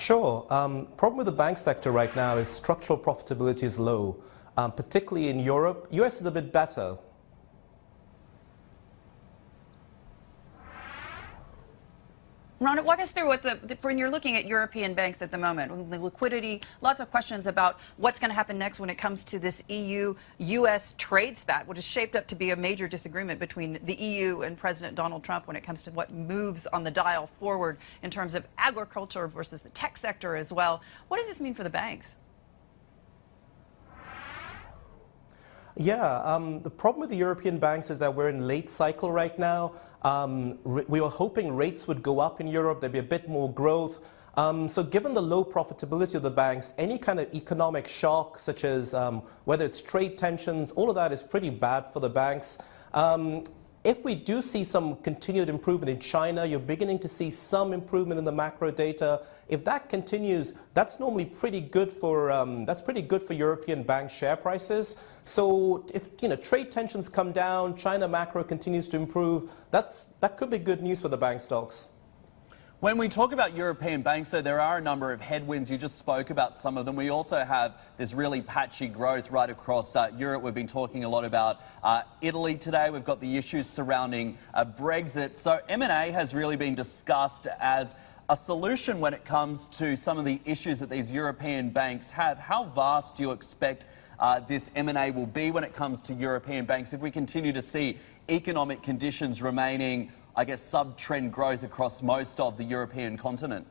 Sure. Problem with the bank sector right now is structural profitability is low, particularly in Europe. US is a bit better. Ronit, walk us through what when you're looking at European banks at the moment, the liquidity, lots of questions about what's going to happen next when it comes to this EU-US trade spat, which is shaped up to be a major disagreement between the EU and President Donald Trump when it comes to what moves on the dial forward in terms of agriculture versus the tech sector as well. What does this mean for the banks? Yeah, the problem with the European banks is that we're in late cycle right now. We were hoping rates would go up in Europe, there'd be a bit more growth. So given the low profitability of the banks, any kind of economic shock, such as whether it's trade tensions, all of that is pretty bad for the banks. If we do see some continued improvement in China, you're beginning to see some improvement in the macro data. If that continues, that's normally pretty good for European bank share prices. So if trade tensions come down, China macro continues to improve, that could be good news for the bank stocks. When we talk about European banks, though, there are a number of headwinds. You just spoke about some of them. We also have this really patchy growth right across Europe. We've been talking a lot about Italy today. We've got the issues surrounding Brexit. So M&A has really been discussed as a solution when it comes to some of the issues that these European banks have. How vast do you expect this M&A will be when it comes to European banks if we continue to see economic conditions remaining, I guess, sub-trend growth across most of the European continent?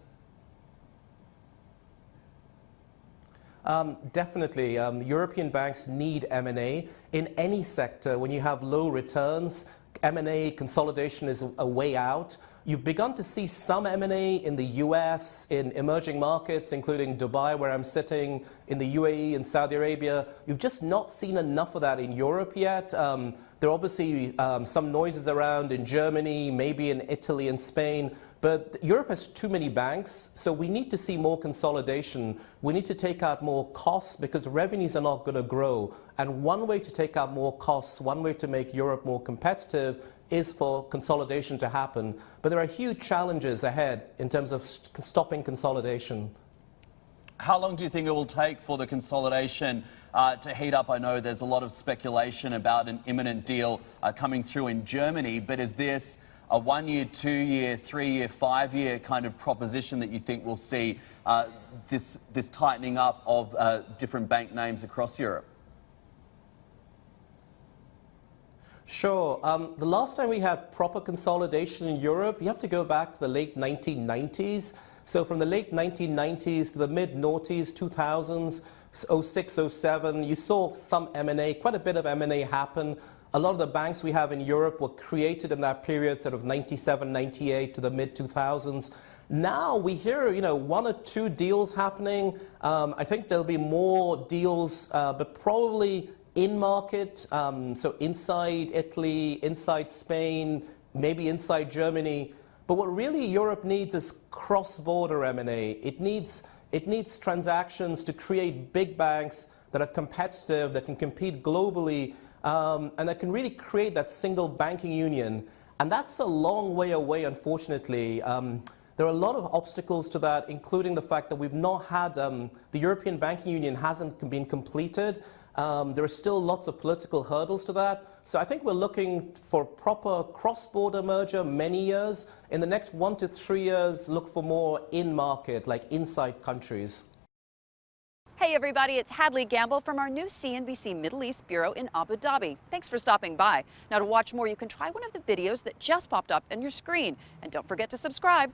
Definitely. European banks need M&A. In any sector, when you have low returns, M&A consolidation is a way out. You've begun to see some M&A in the US, in emerging markets, including Dubai, where I'm sitting, in the UAE and Saudi Arabia. You've just not seen enough of that in Europe yet. There are obviously some noises around in Germany, maybe in Italy and Spain, but Europe has too many banks, so we need to see more consolidation. We need to take out more costs because revenues are not going to grow. And one way to take out more costs, one way to make Europe more competitive is for consolidation to happen. But there are huge challenges ahead in terms of stopping consolidation. How long do you think it will take for the consolidation to heat up? I know there's a lot of speculation about an imminent deal coming through in Germany, but is this a 1 year, 2 year, 3 year, 5 year kind of proposition that you think will see this tightening up of different bank names across Europe? Sure. The last time we had proper consolidation in Europe, you have to go back to the late 1990s. So from the late 1990s to the mid-noughties, 2000s, 06, 07, you saw some M&A, quite a bit of M&A happen. A lot of the banks we have in Europe were created in that period, sort of 97, 98 to the mid-2000s. Now we hear, 1 or 2 deals happening. I think there'll be more deals, but probably in market, so inside Italy, inside Spain, maybe inside Germany. But what really Europe needs is cross-border M&A. It needs transactions to create big banks that are competitive, that can compete globally, and that can really create that single banking union. And that's a long way away, unfortunately. There are a lot of obstacles to that, including the fact that we've not had, the European banking union hasn't been completed. There are still lots of political hurdles to that. So I think we're looking for proper cross-border merger many years. In the next 1 to 3 years, look for more in-market, like inside countries. Hey everybody, it's Hadley Gamble from our new CNBC Middle East Bureau in Abu Dhabi. Thanks for stopping by. Now to watch more, you can try one of the videos that just popped up on your screen. And don't forget to subscribe.